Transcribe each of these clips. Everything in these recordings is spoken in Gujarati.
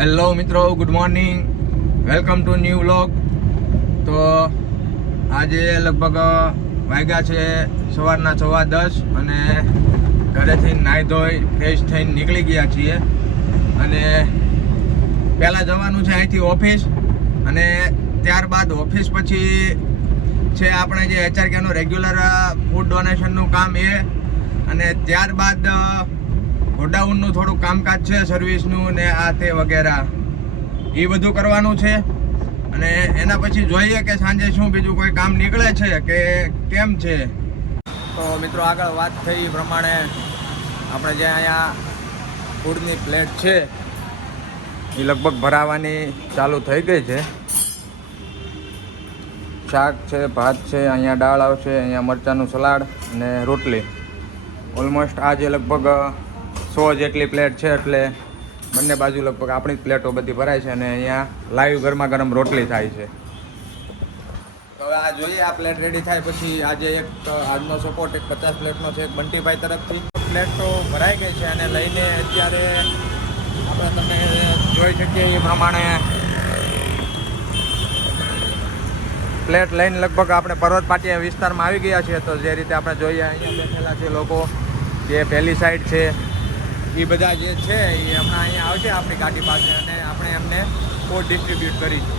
હેલો મિત્રો, good morning, welcome to new vlog. તો આજે લગભગ વાગ્યા છે સવારના 10:15 અને ઘરેથી નાહી ધોઈ ફ્રેશ થઈને નીકળી ગયા છીએ. અને પહેલાં જવાનું છે અહીંથી ઓફિસ, અને ત્યારબાદ ઓફિસ પછી છે આપણે જે HRKનું રેગ્યુલર ફૂડ ડોનેશનનું કામ એ, અને ત્યારબાદ ગોડાઉનનું થોડું કામકાજ છે, સર્વિસનું ને આ તે વગેરે એ બધું કરવાનું છે. અને એના પછી જોઈએ કે સાંજે શું બીજું કોઈ કામ નીકળે છે કે કેમ છે. તો મિત્રો, આગળ વાત થઈ એ પ્રમાણે આપણે જે અહીંયા ફૂડની પ્લેટ છે એ લગભગ ભરાવાની ચાલુ થઈ ગઈ છે. શાક છે, ભાત છે, અહીંયા દાળ આવશે, અહીંયા મરચાંનું સલાડ અને રોટલી. ઓલમોસ્ટ આજે લગભગ 100 જેટલી પ્લેટ છે, એટલે બંને બાજુ લગભગ આપણી જ પ્લેટો બધી ભરાય છે. અને અહીંયા લાઈવ ગરમા ગરમ રોટલી થાય છે. તો હવે આ જોઈએ, આ પ્લેટ રેડી થાય પછી આજે આજનો સપોર્ટ 50 પ્લેટનો છે એક બંટીભાઈ તરફથી. પ્લેટ તો ભરાઈ ગઈ છે અને લઈને અત્યારે આપણે તમને જોઈ શકીએ એ પ્રમાણે પ્લેટ લઈને લગભગ આપણે પર્વત પાટિયા વિસ્તારમાં આવી ગયા છીએ. તો જે રીતે આપણે જોઈએ, અહીંયા બેઠેલા છે લોકો, જે પહેલી સાઈડ છે એ બધા જે છે એ હમણાં અહીંયા આવશે આપણી ગાડી પાસે, અને આપણે એમને ફૂડ ડિસ્ટ્રીબ્યુટ કરીશું.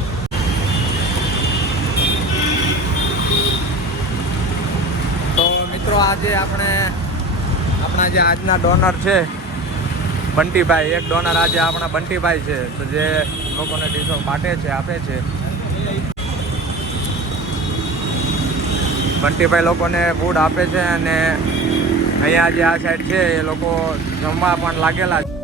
તો મિત્રો, આજે આપણા જે આજના ડોનર છે બંટીભાઈ, એક ડોનર આજે આપણા બંટીભાઈ છે, તો જે લોકોને ડીશો બાટે છે, આપે છે. બંટીભાઈ લોકોને ફૂડ આપે છે, અને અહીંયા જે આ સાઈડ છે એ લોકો જમવા પણ લાગેલા છે.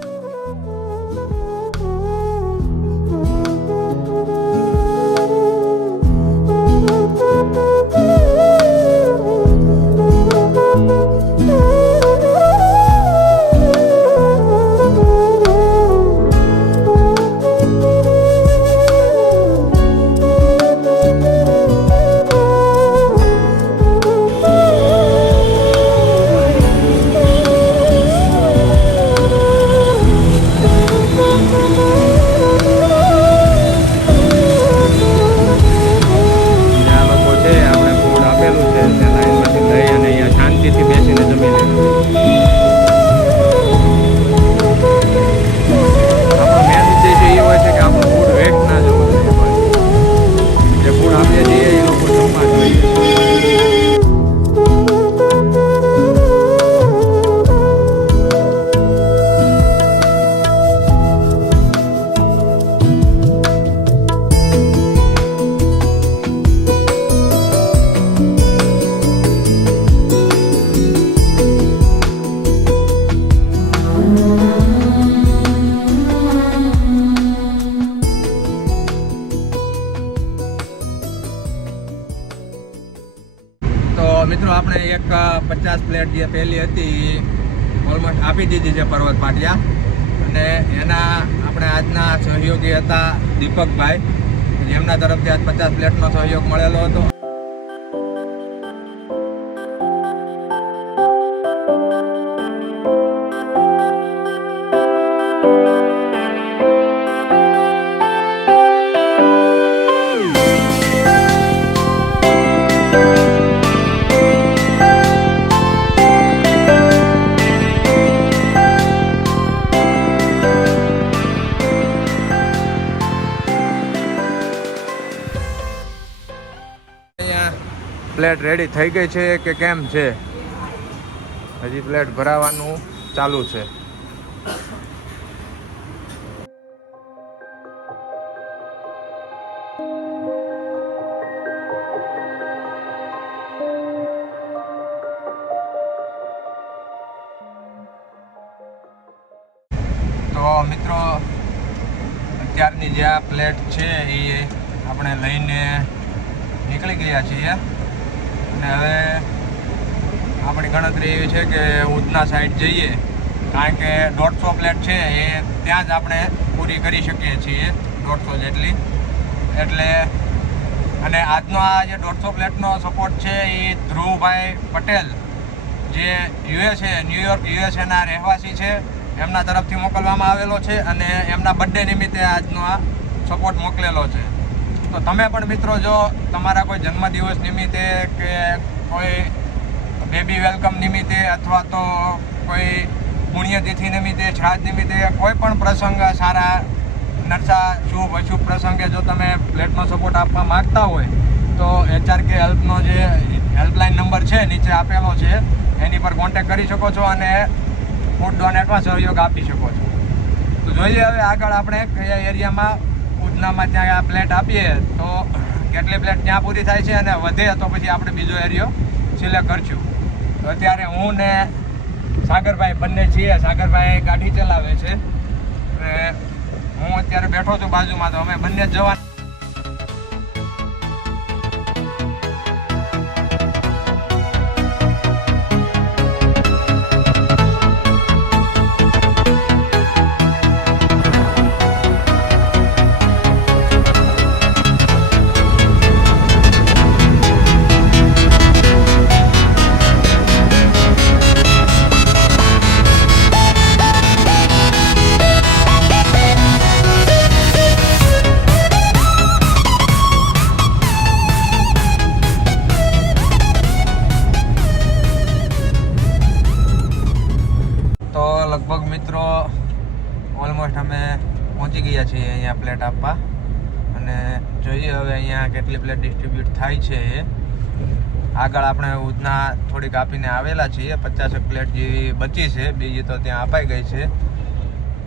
મિત્રો, આપણે એક 50 પ્લેટ જે પહેલી હતી ઓલમોસ્ટ આપી દીધી છે પર્વત પાટિયા, અને એના આપણે આજના સહયોગી હતા દીપકભાઈ, જેમના તરફથી આજ 50 પ્લેટનો સહયોગ મળેલો હતો. પ્લેટ રેડી થઈ ગઈ છે કે કેમ છે? હજી પ્લેટ ભરાવાનું ચાલુ છે. તો મિત્રો, અત્યારની જે આ પ્લેટ છે એ આપણે લઈને નીકળી ગયા છીએ, અને હવે આપણી ગણતરી એવી છે કે ઉધના સાઈડ જઈએ, કારણ કે 150 પ્લેટ છે એ ત્યાં જ આપણે પૂરી કરી શકીએ છીએ, 150 જેટલી. એટલે અને આજનો આ જે 150 પ્લેટનો સપોર્ટ છે એ ધ્રુવભાઈ પટેલ, જે USA ન્યુયોર્ક USAના રહેવાસી છે, એમના તરફથી મોકલવામાં આવેલો છે અને એમના બર્થડે નિમિત્તે આજનો આ સપોર્ટ મોકલેલો છે. તો તમે પણ મિત્રો જો તમારા કોઈ જન્મદિવસ નિમિત્તે કે કોઈ બેબી વેલકમ નિમિત્તે અથવા તો કોઈ પુણ્યતિથિ નિમિત્તે, શ્રાદ્ધ નિમિત્તે કોઈ પણ પ્રસંગ સારા નરસા શુભ અશુભ પ્રસંગે જો તમે પ્લેટનો સપોર્ટ આપવા માગતા હોય તો HRK હેલ્પનો જે હેલ્પલાઇન નંબર છે નીચે આપેલો છે એની પર કોન્ટેક્ટ કરી શકો છો અને ફૂડ ડોનેટમાં સહયોગ આપી શકો છો. તો જોઈએ હવે આગળ આપણે કયા એરિયામાં ઉધનામાં ત્યાં પ્લેટ આપીએ તો કેટલી પ્લેટ ત્યાં પૂરી થાય છે અને વધે તો પછી આપણે બીજો એરિયો સિલેક્ટ કરશું. તો અત્યારે હું ને સાગરભાઈ બંને છીએ. સાગરભાઈ ગાડી ચલાવે છે અને હું અત્યારે બેઠો છું બાજુમાં. તો અમે બંને જવાના. લગભગ મિત્રો ઓલમોસ્ટ અમે પહોંચી ગયા છીએ અહીંયા પ્લેટ આપવા અને જોઈએ હવે અહીંયા કેટલી પ્લેટ ડિસ્ટ્રીબ્યુટ થાય છે. આગળ આપણે ઉધના થોડીક આપીને આવેલા છીએ, 50 પ્લેટ જેવી બચી છે, બીજી તો ત્યાં અપાઈ ગઈ છે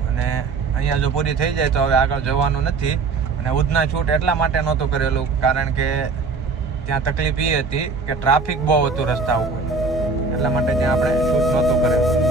અને અહીંયા જો પૂરી થઈ જાય તો હવે આગળ જવાનું નથી. અને ઉધના છૂટ એટલા માટે નહોતું કરેલું કારણ કે ત્યાં તકલીફ એ હતી કે ટ્રાફિક બહુ હતું રસ્તા ઉપર, એટલા માટે ત્યાં આપણે છૂટ નહોતું કરેલું.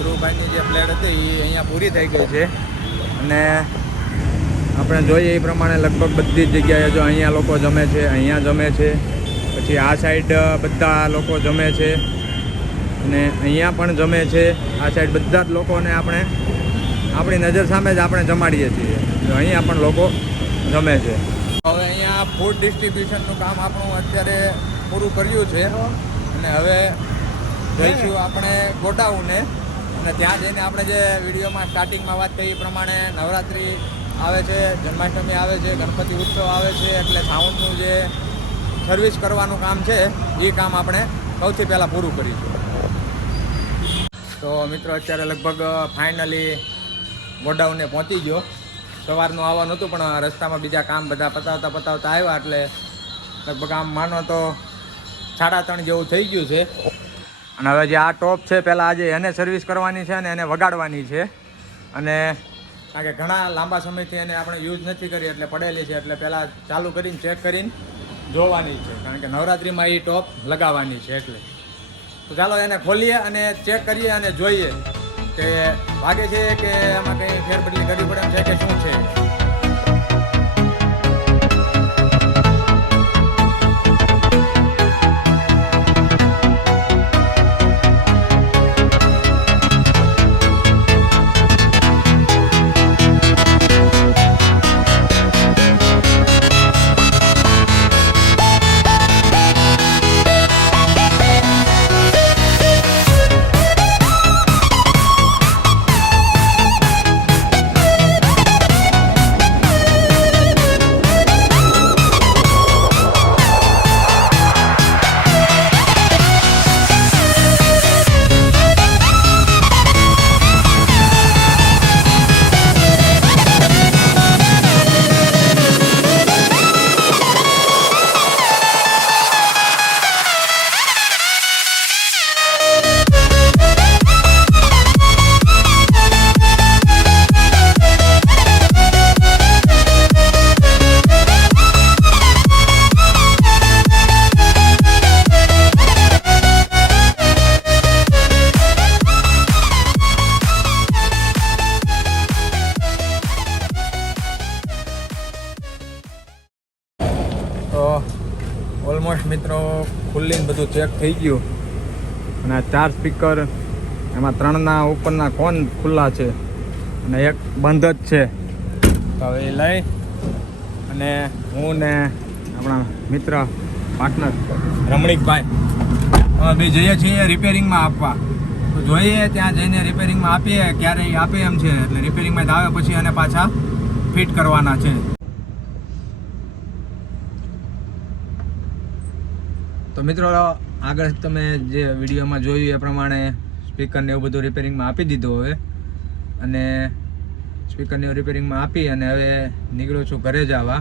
ધ્રુવભાઈની જે પ્લેટ હતી એ અહીંયા પૂરી થઈ ગઈ છે અને આપણે જોઈએ એ પ્રમાણે લગભગ બધી જ જગ્યાએ જો અહીંયા લોકો જમે છે, અહીંયા જમે છે, પછી આ સાઈડ બધા લોકો જમે છે અને અહીંયા પણ જમે છે. આ સાઈડ બધા જ લોકોને આપણે આપણી નજર સામે જ આપણે જમાડીએ છીએ. તો અહીંયા પણ લોકો જમે છે. હવે અહીંયા ફૂડ ડિસ્ટ્રીબ્યુશનનું કામ આપણું અત્યારે પૂરું કર્યું છે અને હવે જઈશું આપણે ગોડાઉને અને ત્યાં જઈને આપણે જે વિડીયોમાં સ્ટાર્ટિંગમાં વાત કરી એ પ્રમાણે નવરાત્રિ આવે છે, જન્માષ્ટમી આવે છે, ગણપતિ ઉત્સવ આવે છે, એટલે સાઉન્ડનું જે સર્વિસ કરવાનું કામ છે એ કામ આપણે સૌથી પહેલાં પૂરું કરીશું. તો મિત્રો અત્યારે લગભગ ફાઇનલી ગોડાઉને પહોંચી ગયો. સવારનું આવવાનું હતું પણ રસ્તામાં બીજા કામ બધા પતાવતા આવ્યા એટલે લગભગ આમ માનો તો 3:30 જેવું થઈ ગયું છે. અને હવે જે આ ટોપ છે પહેલાં આજે એને સર્વિસ કરવાની છે અને એને વગાડવાની છે અને કારણ કે ઘણા લાંબા સમયથી એને આપણે યુઝ નથી કરી એટલે પડેલી છે, એટલે પહેલાં ચાલુ કરીને ચેક કરીને જોવાની છે કારણ કે નવરાત્રિમાં એ ટોપ લગાવવાની છે. એટલે તો ચાલો એને ખોલીએ અને ચેક કરીએ અને જોઈએ કે વાગે છે કે એમાં કંઈ ફેરબદલી કરવી પડે એમ છે કે શું છે. તો ઓલમોસ્ટ મિત્રો ખુલ્લીને બધું ચેક થઈ ગયું અને આ 4 સ્પીકર એમાં 3ના ઉપરના કોન ખુલ્લા છે અને એક બંધ જ છે. તો હવે એ લઈ અને હું ને આપણા મિત્ર પાર્ટનર રમણીકભાઈ હવે બે જઈએ છીએ રિપેરિંગમાં આપવા. તો જોઈએ ત્યાં જઈને રિપેરિંગમાં આપીએ ક્યારે એ આપે એમ છે, એટલે રિપેરિંગમાં જ આવે પછી અને પાછા ફિટ કરવાના છે. તો મિત્રો આગળ તમે જે વિડીયોમાં જોયું એ પ્રમાણે સ્પીકરને એવું બધું રિપેરિંગમાં આપી દીધું હવે, અને સ્પીકરને રિપેરિંગમાં આપી અને હવે નીકળ્યો છું ઘરે જવા.